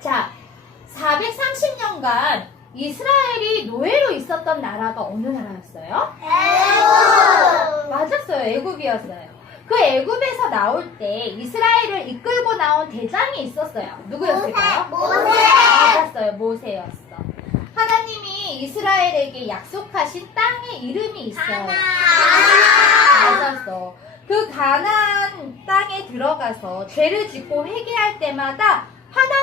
자, 430년간 이스라엘이 노예로 있었던 나라가 어느 나라였어요? 맞았어요. 애굽이었어요. 그 애굽에서 나올 때 이스라엘을 이끌고 나온 대장이 있었어요. 누구였을까요? 모세. 맞았어요. 모세였어. 하나님이 이스라엘에게 약속하신 땅의 이름이 있어요. 맞았어. 그 가나안 땅에 들어가서 죄를 짓고 회개할 때마다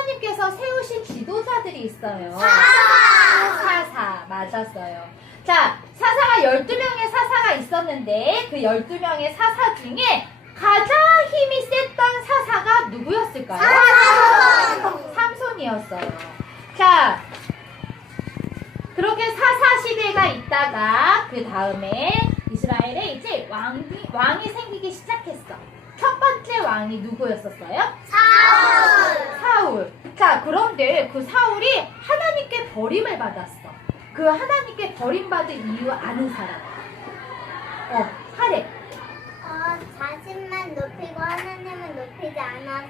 하나님께서 세우신 지도자들이 있어요. 사사 맞았어요. 자, 사사가 12명의 사사가 있었는데 그 12명의 사사 중에 가장 힘이 셌던 사사가 누구였을까요? 삼손이었어요. 자, 그렇게 사사 시대가 있다가 그 다음에 이스라엘에 이제 왕이, 왕이 생기기 시작했어. 첫 번째 왕이 누구였었어요? 사 울. 자, 그런데 그 사울이 하나님께 버림을 받았어. 그 하나님께 버림받은 이유 아는 사람. 어, 하래. 어, 자신만 높이고 하나님은 높이지 않아서.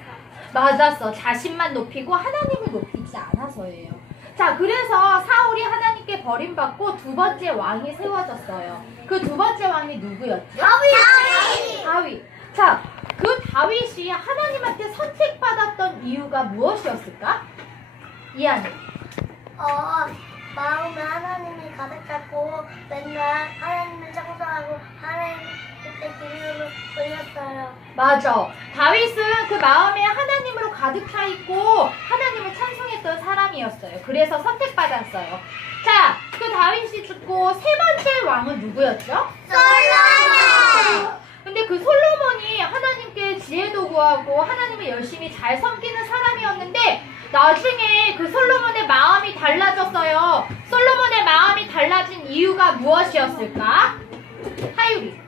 맞았어. 자신만 높이고 하나님을 높이지 않아서예요. 자, 그래서 사울이 하나님께 버림받고 두 번째 왕이 세워졌어요. 그 두 번째 왕이 누구였죠? 다윗! 다윗. 자, 그 다윗이 하나님한테 선택 이유가 무엇이었을까? 이해하네. 어, 마음에 하나님이 가득 찼고 맨날 하나님을 청소하고 하나님 그때 기름을 올렸어요. 맞아. 다윗은 그 마음에 하나님으로 가득 차 있고 하나님을 찬송했던 사람이었어요. 그래서 선택받았어요. 자, 그 다윗이 죽고 세 번째 왕은 누구였죠? 솔로몬! 근데 그 솔로몬이 하나님께 지혜도 구하고 하나님을 열심히 잘 사람이었는데 나중에 그 솔로몬의 마음이 달라졌어요. 솔로몬의 마음이 달라진 이유가 무엇이었을까? 하유리.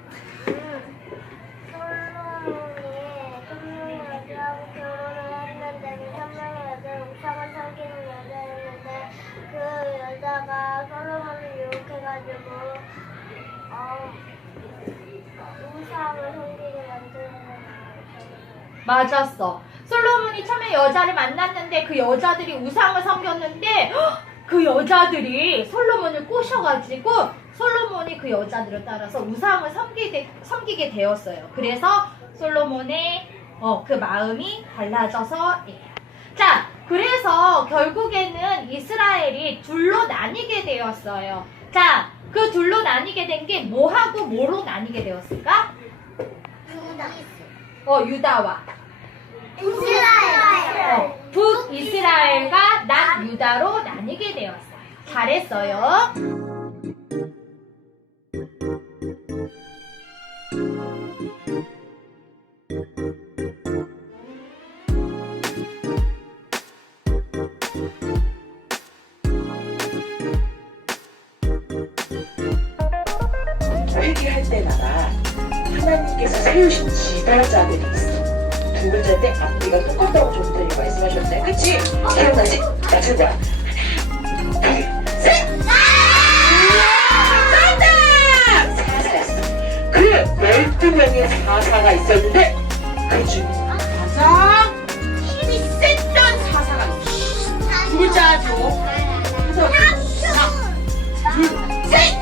맞았어. 솔로몬이 처음에 여자를 만났는데 그 여자들이 우상을 섬겼는데 헉! 그 여자들이 솔로몬을 꼬셔가지고 솔로몬이 그 여자들을 따라서 우상을 섬기게, 섬기게 되었어요. 그래서 솔로몬의 어, 그 마음이 달라져서 예. 자, 그래서 결국에는 이스라엘이 둘로 나뉘게 되었어요. 자, 그 둘로 나뉘게 된 게 뭐하고 뭐로 나뉘게 되었을까? 어, 유다와 이스라엘! 어, 북이스라엘과 남유다로 나뉘게 되었어요. 잘했어요. 회개할 때마다 하나님께서 세우신 지도자들이 있어. 두 부르실 때 앞뒤가 똑같다고 조수들이 말씀하셨어요. 그치? 기억나지? 맞춘 거야. 12명의 사사가 있었는데 그중 가장 힘이 셌던 사사가 두 글자죠 하나, 둘, 셋!